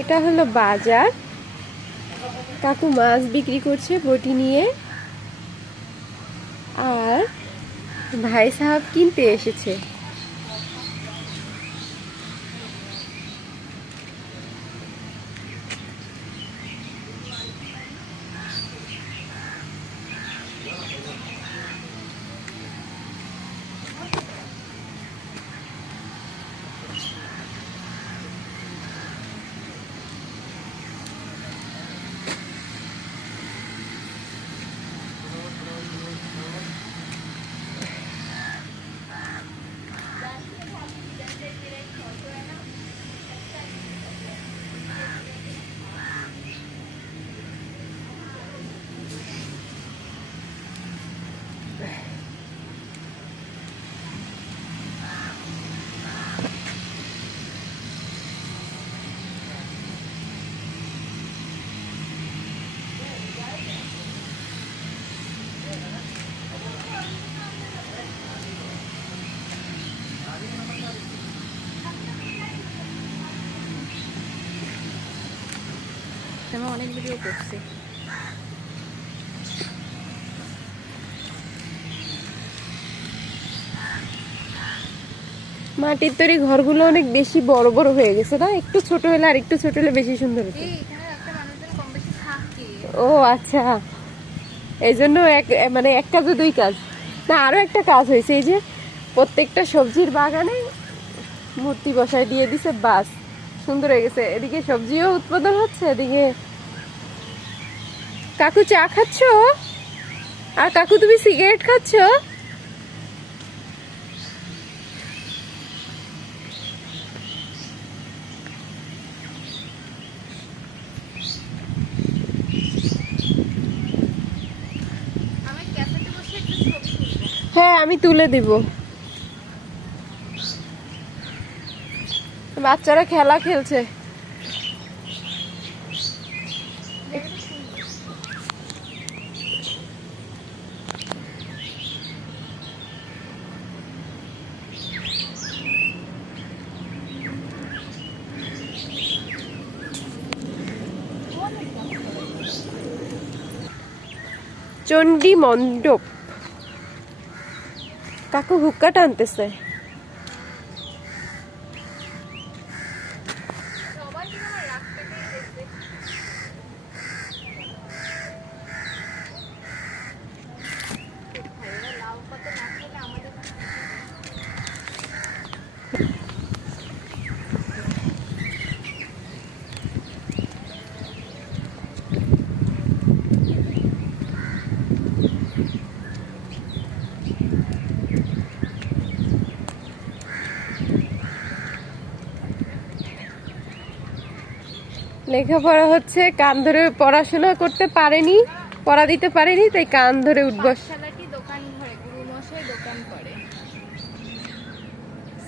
এটা হলো বাজার, কাকু মাছ বিক্রি করছে বটি নিয়ে, আর ভাই সাহেব কিনতে এসেছে। আমি অনেক ভিডিও করছি। মাটির তৈরি ঘরগুলো অনেক বেশি বড় বড় হয়ে গেছে না? একটু ছোট হলে আর একটু ছোট হলে বেশি সুন্দর হতো। ও আচ্ছা, এই জন্য মানে এক কাজে দুই কাজ না, আরো একটা কাজ হয়েছে। এই যে প্রত্যেকটা সবজির বাগানে মূর্তি বসায় দিয়ে দিছে, বাস সুন্দর হয়ে গেছে। এদিকে সবজিও উৎপাদন হচ্ছে, এদিকে। কাকু চা খাচ্ছ? আর কাকু তুমি সিগারেট খাচ্ছ? হ্যাঁ, আমি তুলে দিব। বাচ্চারা খেলা খেলছে। চণ্ডী মণ্ডপ। কাকু হুক্কা টানতেছে। লেখাপড়া হচ্ছে, কান ধরে পড়াশোনা করতে পারেনি, পড়া দিতে পারেনি, তাই কান ধরে উঠবস। দোকান ঘরে গুরুমশাই দোকান করে,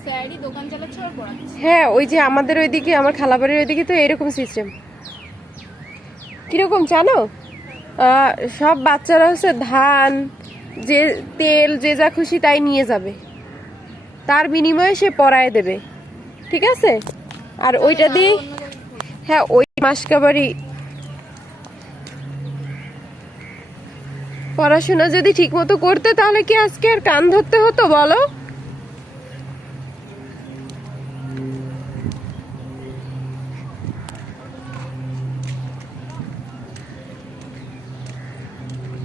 স্যারই দোকান চালাচ্ছে আর পড়াচ্ছে। হ্যাঁ, ওই যে আমাদের ওইদিকে, আমার খালাবাড়ির ওইদিকে তো এরকম সিস্টেম। কিরকম জানো? সব বাচ্চারা হচ্ছে ধান, যে তেল, যে যা খুশি তাই নিয়ে যাবে, তার বিনিময়ে সে পড়ায় দেবে, ঠিক আছে? আর ওইটা দিয়ে, হ্যাঁ, ওই মাসকাবাড়ি পড়াশোনা যদি ঠিক মতো করতে, তাহলে কি আজকে আর কান ধরতে হতো বলো?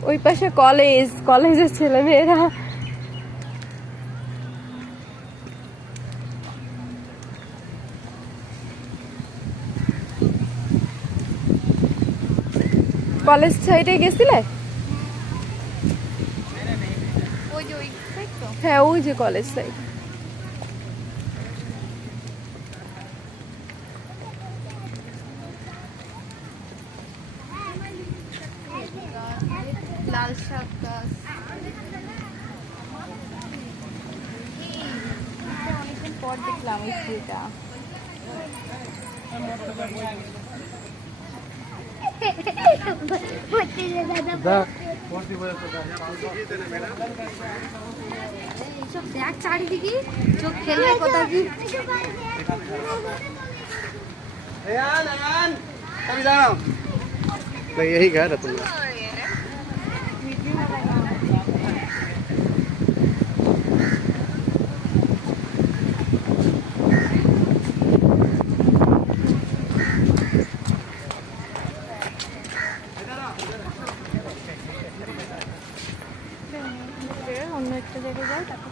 ওই পাশে কলেজ, কলেজের ছেলে মেয়েরা কলেজ সাইডে গেছিলে? হ্যাঁ, ওই যে কলেজ সাইড। লাল শাক গাছ, অনেকদিন পর দেখলাম এই ফুলটা। দেখ চারিদিকে চোখ খেলবে কোথাও কি। भाई यही घर है तुम लोग। অন্য একটা জায়গায় যাই তারপর